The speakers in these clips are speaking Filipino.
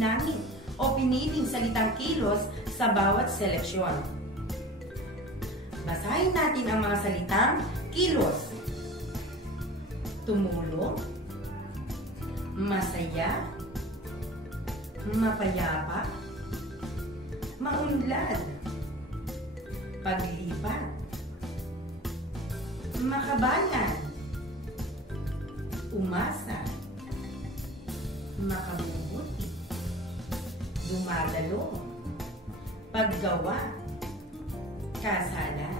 ginamit o piniling salitang kilos sa bawat seleksyon. Basahin natin ang mga salitang kilos. Tumulong, masaya, mapayapa, maunlad, paglipat, makabayan, umasa, makabubuti, dumadalo, paggawa, kasalan.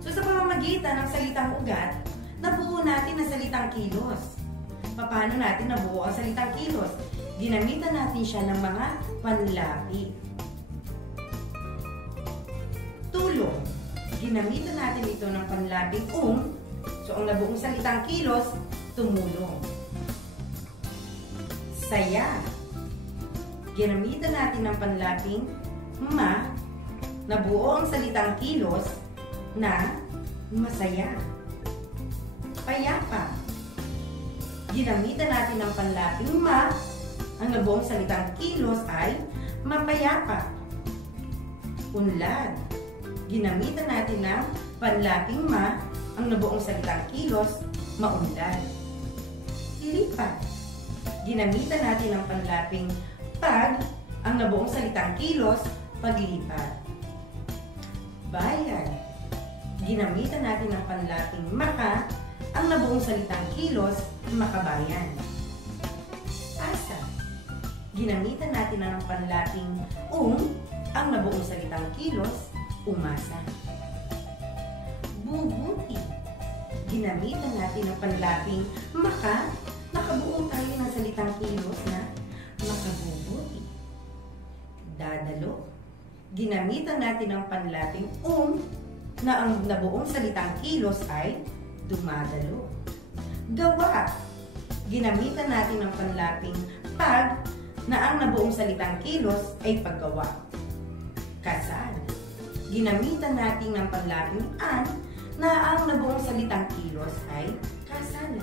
So sa pamamagitan ng salitang ugat, nabuo natin ang salitang kilos. Paano natin nabuo ang salitang kilos? Ginamitan natin siya ng mga panlapi. Tulong. Ginamitan natin ito ng panlaping So, ang nabuong salitang kilos, tumulong. Saya. Ginamitan natin ng panlaping nabuo ang salitang kilos na masaya. Payapa. Ginamitan natin ng panlaping ang nabuong salitang kilos ay mapayapa. Unlad. Ginamitan natin ng panlaping ang nabuong salitang kilos, maunlad. Lipat. Ginamitan natin ng panlaping ang nabuong salitang kilos, paglipat. Bayan. Ginamitan natin ng panlaping ang nabuong salitang kilos, makabayan. Asa. Ginamitan natin ng panlaping ang nabuong salitang kilos, umasa. Bubuti. Ginamitan natin ng panlaping nakabuo tayo ng salitang kilos na makabubuti. Dadalo. Ginamitan natin ng panlaping na ang nabuong salitang kilos ay dumadalo. Gawa. Ginamitan natin ng panlaping na ang nabuong salitang kilos ay paggawa. Kasal. Ginamitan natin ng panlaping na ang nabuong salitang kilos ay kasalan.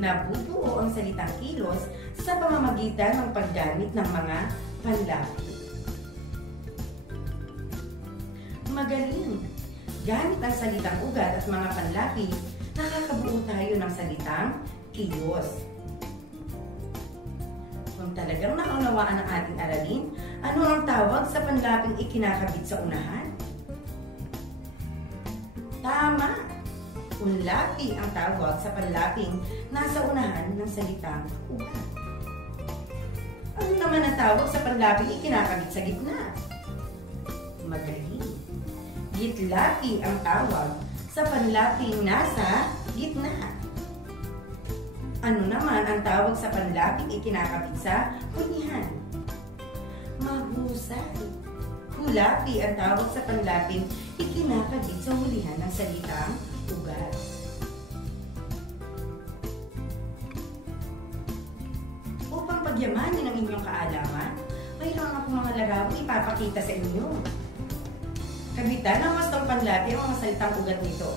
Nabubuo ang salitang kilos sa pamamagitan ng paggamit ng mga panlapi. Magaling. Gamit ang salitang ugat at mga panlapi, nakakabuo tayo ng salitang kilos. Kung talagang naunawaan ang ating aralin, ano ang tawag sa panlaping ikinakabit sa unahan? Tama! Unlapi ang tawag sa panlaping nasa unahan ng salitang ugat. Ano naman ang tawag sa panlaping ikinakabit sa gitna? Magaling! Gitlapi ang tawag sa panlaping nasa gitna. Ano naman ang tawag sa panlaping ikinakabit sa hunihan? Mahusay. Hulapi ang tawag sa panlaping ikinakabit sa hulihan ng salitang ugat. Upang pagyamanin ang inyong kaalaman, mayroon akong mga larawang ipapakita sa inyo. Kabitan ng wastong panlapi ang mga salitang ugat nito.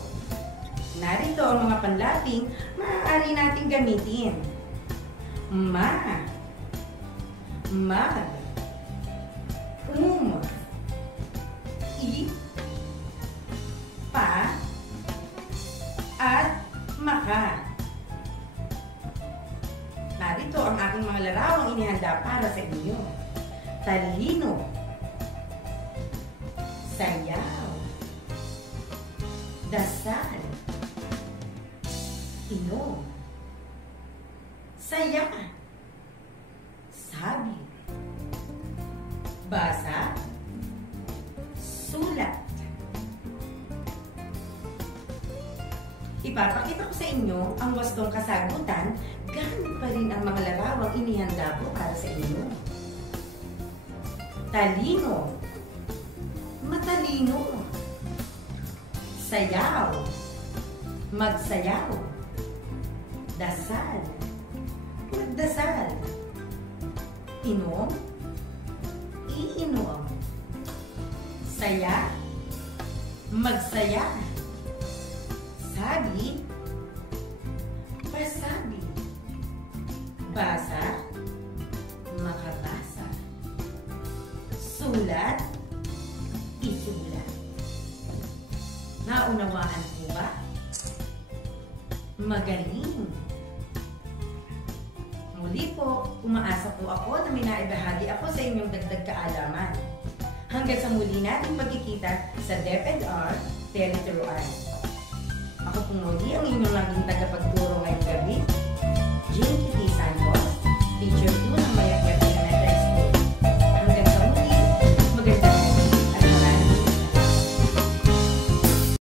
Narito ang mga panlaping maaari nating gamitin. Mag, pa, at maka. Narito ang aking mga larawang inihanda para sa inyo. Talino, sayaw, dasal, inom, saya, sabi, basa, sulat. Ipapakita ko sa inyo ang wastong kasagutan gamit pa rin ang mga larawang inihanda ko para sa inyo. Talino, matalino, sayaw, magsayaw, dasal, magdasal, inom, iinom, saya, magsaya, sabi, pasabi. Basa, makabasa. Sulat, isulat. Naunawaan po ba? Magaling. Muli po, umaasa po ako na may naibahagi ako sa inyong dagdag kaalaman. Hanggang sa muli nating pagkikita sa DepEdR Teleturuan. Ako po muli ang inyong laging tagapagsalita.